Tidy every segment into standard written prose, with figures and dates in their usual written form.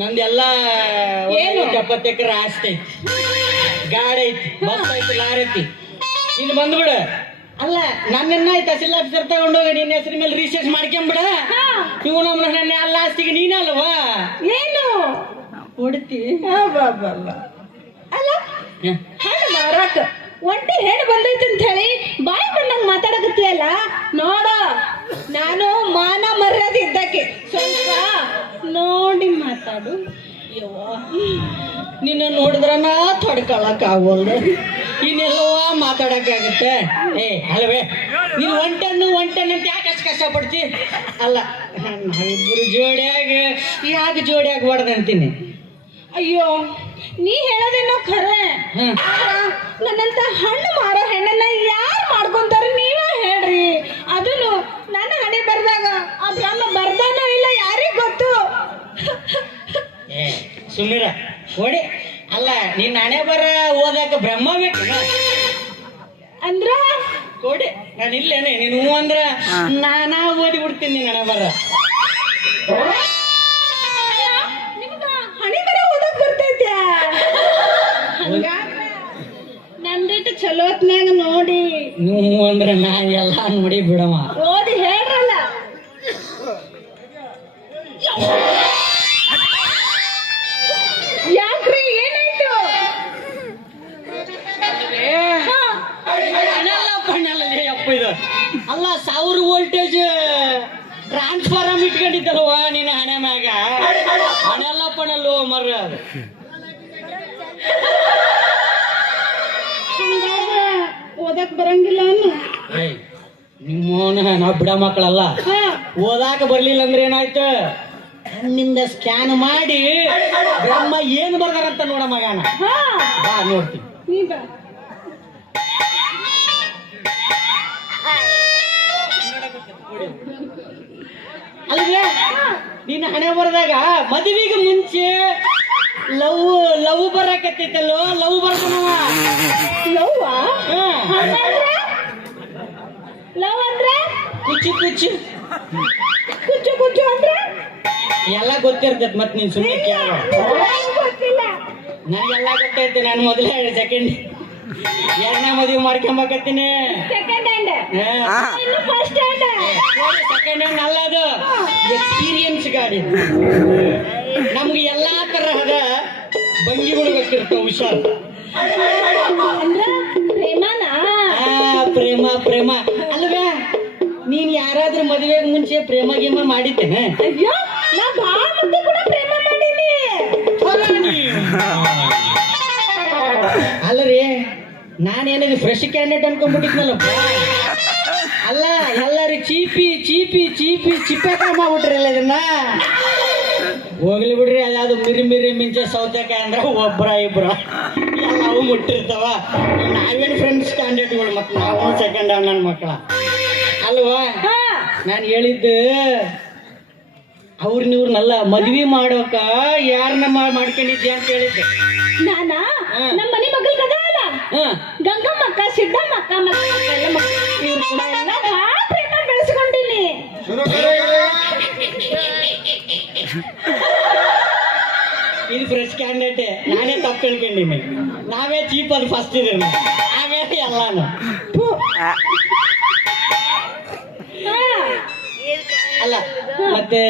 ನಂದೆಲ್ಲ ಏನು? 70 ಎಕರೆ ಆಸ್ತಿ ಐತಿ, ಗಾಡಿ ಐತಿ, ಬಸ್ ಐತಿ, ಲಾರಿ ಐತಿ. ಇನ್ನು ಬಂದ್ಬಿಡ. ಅಲ್ಲ ನನ್ನನ್ನ ತಹಸೀಲ್ ಆಫೀಸರ್ ತಗೊಂಡೋಗಿ ನಿನ್ನ ಹೆಸರು ಮೇಲೆ ರಿಸರ್ಚ್ ಮಾಡ್ಕೊಂಬಿಡ. ಇವು ನನ್ನ ಎಲ್ಲ ಆಸ್ತಿಗೆ ನೀನಲ್ವಾ ಏನು ಹೊಡ್ತಿ. ಅಲ್ಲ ಹೆಣ್ಣು ಮಾರಾಕ ಒಂಟಿ ಹೆಣ್ಣು ಬಂದೈತಿ ಅಂತ ಹೇಳಿ ಬಾಯಿ ಬಂದಂಗ ಮಾತಾಡಕತ್ತೀಯಲ್ಲ. ನೋಡ, ನಾನು ಮಾನ ಮರ್ಯಾದೆ ಇದ್ದಕ್ಕೆ ಸ್ವಲ್ಪ ನೋಡಿ ಮಾತಾಡು. ನಿನ್ನ ನೋಡಿದ್ರ ನಾ ತಡ್ಕೊಳಕ್ ಆಗೋಲ್ದು, ಇನ್ನೆಲ್ಲವ ಮಾತಾಡಕ್ಕಾಗತ್ತೆ. ಅಲ್ವೇ ನೀನು ಒಂಟನ್ನು ಅಂತ ಯಾಕೆ ಅಷ್ಟು ಕಷ್ಟಪಡ್ತಿ? ಅಲ್ಲ ನಾವಿಬ್ಬರು ಜೋಡಿಯಾಗ ಯಾಕೆ ಜೋಡಿಯಾಗ ಹೊಡೆದಂತೀನಿ. ಅಯ್ಯೋ, ನೀ ಹೇಳೋದೇನೋ ಖರೆ. ನನ್ನಂತ ಹಣ್ಣು ಮಾರೋ ಹೆಣ್ಣನ್ನ ಯಾರು ಮಾಡ್ಕೊಂತಾರ ನೀವೇ ಹೇಳ್ರಿ. ಅದನ್ನು ನನ್ನ ಹಣೆ ಬರ್ದಾಗ ಆ ಬ್ರಹ್ಮ ಬರ್ದಾನೋ ಇಲ್ಲ ಯಾರಿಗ್ ಗೊತ್ತು. ಸುಮ್ಮೀರ ಹೊಡಿ. ಅಲ್ಲ ನೀನ್ ಹಣೆ ಬರ ಓದಾಕ ಬ್ರಹ್ಮ ಬೇಕು ಅಂದ್ರ ಕೊಡಿ. ನಾನು ಇಲ್ಲೇನೆ ನೀನು ಹೂ ಅಂದ್ರ ನಾನಾ ಓದಿ ಬಿಡ್ತೀನಿ ನಿನ್ ಹಣೆ ಬರ. ನಿಮ್ಗ ಹಣೆ ಬರ ಓದಕ್ ಬರ್ತೈತ್ಯಾ? ನಂದಿಟ್ಟು ಚಲೋ ಹೊತ್ನ್ಯಾಗ ನೋಡಿ ನೀವು ಹೂ ಅಂದ್ರ ನಾ ಎಲ್ಲಾ ನೋಡಿ ಬಿಡಮ್ಮ. ಓದಿ ಹೇಳ್ರಲ್ಲ. ಯಾಕ್ರಿ ಏನಾಯ್ತು? ಅಪ್ಪ ಇದು ಅಲ್ಲ 1000 ವೋಲ್ಟೇಜ್ ಟ್ರಾನ್ಸ್ಫಾರಮ್ ಇಟ್ಕೊಂಡಿದ್ದಲ್ವ ನಿನ್ನ ಹಣೆ ಮ್ಯಾಗ. ಹಣೆಲ್ಲ ಪಣಲ್ವ ಮರ್ರ. ಓದಕ್ ಬರಂಗಿಲ್ಲ ಅನ್ನು. ನಿಮ್ಮವನ ನಾವ್ ಬಿಡ ಮಕ್ಕಳಲ್ಲ. ಓದಾಕ ಬರ್ಲಿಲ್ಲ ಅಂದ್ರೆ ಏನಾಯ್ತು? ನಿಂದ ಸ್ಕ್ಯಾನ್ ಮಾಡಿ ಬ್ರಹ್ಮ ಏನ್ ಬರ್ದಾರಂತ ನೋಡ ಮಗನ. ಬಾ ನೋಡ್ತೀನಿ. ಅಲ್ವೇ ನಿನ್ನ ಹಣೆ ಬರದಾಗ ಮದುವೆಗೆ ಮುಂಚೆ ಲವ್ ಬರಕತ್ತೈತಲ್ಲೋ. ಲವ್ ಬರ್ತಾನವ. ಲವ್ ಅಂದ್ರೆ ಕುಚ್ಚು ಕುಚ್ಚು ಕುಚ್ಚು ಕುಚ್ಚು ಅಂದ್ರೆ ಎಲ್ಲ ಗೊತ್ತಿರ್ತೈತಿ. ಮತ್ ನೀನ್ ಸುಮ್ಮನೆ ಕೇಳ. ಗೊತ್ತಿಲ್ಲ. ನನಗೆಲ್ಲ ಗೊತ್ತೈತಿ. ನಾನು ಮೊದಲೇ ಸೆಕೆಂಡ್ 2ನೇ ಮದುವೆ ಮಾಡ್ಕೊಂಬಕತ್ತೀನಿ. ಸೆಕೆಂಡ್ ಹ್ಯಾಂಡ್ ಇನ್ನು ಫಸ್ಟ್ ಹ್ಯಾಂಡ್. ಸೆಕೆಂಡ್ ಹ್ಯಾಂಡ್ ಅಲ್ಲ, ಅದು ಎಕ್ಸ್ಪೀರಿಯನ್ಸ್ ಗಾಡಿ. ನಮ್ಗೆ ಎಲ್ಲಾ ತರಹದ ಭಂಗಿಗಳು ಗೊತ್ತಿರ್ತಾವ. ಹುಷಾರ್. ಅಂದ್ರ ಪ್ರೇಮನ? ಪ್ರೇಮ ಪ್ರೇಮ ಅಲ್ವೇ. ನೀನ್ ಯಾರಾದ್ರೂ ಮದುವೆಗೆ ಮುಂಚೆ ಪ್ರೇಮ ಗೇಮ ಮಾಡಿದ್ದೇನೆ? ಅಯ್ಯೋ, ನಾ ಭಾಳ ಮಂದಿ ಕೂಡ ಪ್ರೇಮ ಮಾಡೀನಿ. ಅಲ್ಲರಿ ನಾನೇನಾದ್ರು ಫ್ರೆಶ್ ಕ್ಯಾಂಡಿಡೇಟ್ ಅನ್ಕೊಂಡ್ಬಿಟ್ಟಿದ್ನಲ್ಲಪ್ಪ. ಅಲ್ಲ ಎಲ್ಲರೂ ಚೀಪಿ ಚೀಪಿ ಚೀಪಿ ಚಿಪ್ಪೆ ಮಾಡ್ಬಿಟ್ರಲ್ಲ ಇದನ್ನ. ಹೋಗ್ಲಿ ಬಿಡ್ರಿ. ಅದಾದ್ರು ಮಿರಿ ಮಿಂಚೆ ಸೌತೆಕಾಯಿ ಅಂದ್ರೆ ಒಬ್ಬರ ಇಬ್ಬರ ಎಲ್ಲವೂ ಮುಟ್ಟಿರ್ತಾವ. ನಾವೇನು ಫ್ರೆಂಡ್ಸ್ ಕ್ಯಾಂಡಿಡೇಟ್ಗಳು, ಮತ್ತೆ ನಾವು ಸೆಕೆಂಡ್ ಹ್ಯಾಂಡ್ ನನ್ನ ಮಕ್ಕಳ ಅಲ್ವಾ. ನಾನು ಹೇಳಿದ್ದು ಅವ್ರನ್ನಿವ್ರನ್ನೆಲ್ಲ ಮದ್ವಿ ಮಾಡೋಕ ಯಾರನ್ನ ಮಾಡ್ಕೊಂಡಿದ್ದೆ ಅಂತ ಹೇಳಿದ್ದೆ. ನಾನ ನಮ್ಮ ಮನೆ ಮಗಳ ಕದ ಅಲ್ಲ, ಗಂಗಮ್ಮಕ್ಕ, ಸಿದ್ದಮ್ಮಕ್ಕ, ಇವ್ರು ಕೂಡ ಎಲ್ಲ ಭಾಳ ಪ್ರೇಮ ಬೆಳೆಸ್ಕೊಂಡಿನಿ. ಇದು ಫ್ರೆಶ್ ಕ್ಯಾಂಡಿಡೇಟ್. ನಾನೇ ತಪ್ಪು ತಿಳ್ಕೊಂಡಿನಿ. ನಾವೇ ಚೀಪ್ ಅದು ಫಸ್ಟ್ ಇದ್ರಿ. ಆಮೇಲೆ ಎಲ್ಲಾನು ಅಲ್ಲ. ಮತ್ತೆ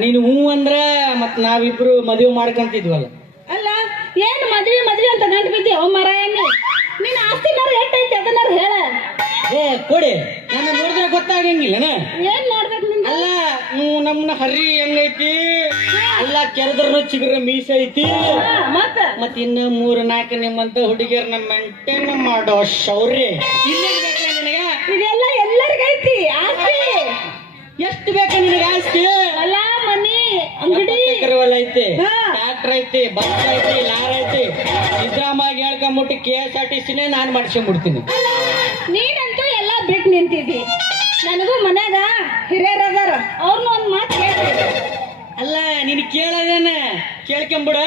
ನೀನು ಹೂ ಅಂದ್ರ ಮತ್ ನಾವಿಬ್ರು ಮದುವೆ ಮಾಡ್ಕೊಂತಿದ್ವಲ್ಲ. ಅಲ್ಲ ಏನ್ ಮದ್ವಿ ಅಂತ ಗಂಟು ಬಿದ್ದಿ ಅವ ಮರಾಯಣ್ಣಿ. ನಿನ್ನ ಆಸ್ತಿನಾರು ಎಟ್ಟೈತಿ ಅದನ್ನಾರು ಹೇಳ. ಕೊಡಿ. ನನ್ನ ನೋಡಿದ್ರೆ ಗೊತ್ತಾಗಂಗಿಲ್ಲನ. ಏನ್ ನೋಡ್ಬೇಕು ನಿಂದ? ಅಲ್ಲ ನಮ್ಮನ್ನ ಹರಿ ಹೆಂಗೈತಿ, ಎಲ್ಲ ಕೆರೆದ್ರೂ ಚಿಗುರ ಮೀಸ ಐತಿ. ಮತ್ ಇನ್ನ 3-4 ನಿಮ್ಮಂತ ಹುಡುಗಿಯರ್ ನಮ್ಮ ಮೇಂಟೈನ್ ಮಾಡೋ ಶೌರ್ಯ ಇಲ್ಲೇನ್ ಬೇಕ ನಿನಗ? ಇದೆಲ್ಲ ಎಲ್ಲರಿಗೈತಿ ಆಸ್ತಿ. ಎಷ್ಟು ಬೇಕಾ ನಿನಗೆ ಆಸ್ತಿ? ಅಲ್ಲ ಮನಿ, ಅಂಗಡಿ, ಹೊಲ ಐತಿ, ಟ್ರಾಕ್ಟರ್ ಐತಿ, ಬಸ್ ಐತಿ, ಲಾರ್ ಐತಿ. ಸಿದ್ದರಾಮಯ್ಯ ಹೇಳ್ಕೊಂಬಿಟ್ಟು KSRTCನೇ ನಾನು ಮಾಡಿಸ್ಕೊಂಡ್ಬಿಡ್ತೀನಿ. ನೀನಂತೂ ಎಲ್ಲ ಬಿಟ್ಟು ನಿಂತಿದ್ದಿ. ನನಗೂ ಮನ್ಯಾಗ ಹಿರಿಯರ್ ಅದಾರ, ಅವ್ರನ್ನ ಒಂದ್ ಮಾತು ಕೇಳ್ತೀನಿ. ಅಲ್ಲ ನೀನ್ ಕೇಳದೇನ ಕೇಳ್ಕೊಂಬಿಡ.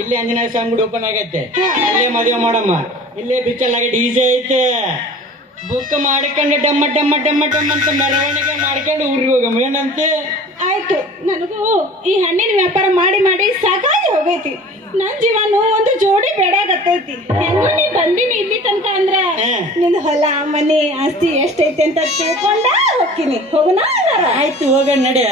ಇಲ್ಲೇ ಆಂಜನೇಯ ಸ್ವಾಮಿ ಗುಡಿ ಓಪನ್ ಆಗೈತೆ, ಇಲ್ಲೇ ಮದುವೆ ಮಾಡಮ್ಮ. ಇಲ್ಲೇ ಬಿಚ್ಚಲ್ಲಾಗ DJ ಐತೆ. ಬುಕ್ ಮಾಡ್ಕೊಂಡು ಡಮ್ಮ ಡಮ್ಮ ಡಮ್ಮ ಡಮ್ಮ ಅಂತ ಮೆರವಣಿಗೆ ಮಾಡ್ಕೊಂಡು ಊರಿಗೆ ಹೋಗಮ್ಮ ಏನಂತೆ. ಆಯ್ತು, ನನಗೂ ಈ ಹಣ್ಣಿನ ವ್ಯಾಪಾರ ಮಾಡಿ ಮಾಡಿ ಸಾಕಾಗಿ ಹೋಗೈತಿ. ನನ್ ಜೀವನ ಒಂದು ಜೋಡಿ ಬೇಡಾಗತ್ತೈತಿ. ಹೆಂಗೋ ನೀ ಬಂದಿನಿ ಇಲ್ಲಿ ತನಕ ಅಂದ್ರ ನಿನ್ ಹೊಲ ಮನೆ ಆಸ್ತಿ ಎಷ್ಟೈತಿ ಅಂತ ತಿಳ್ಕೊಂಡ ಹೋಗ್ತೀನಿ. ಹೋಗೋಣ ಹಂಗಾರ? ಆಯ್ತು ಹೋಗೋಣ ನಡೆ.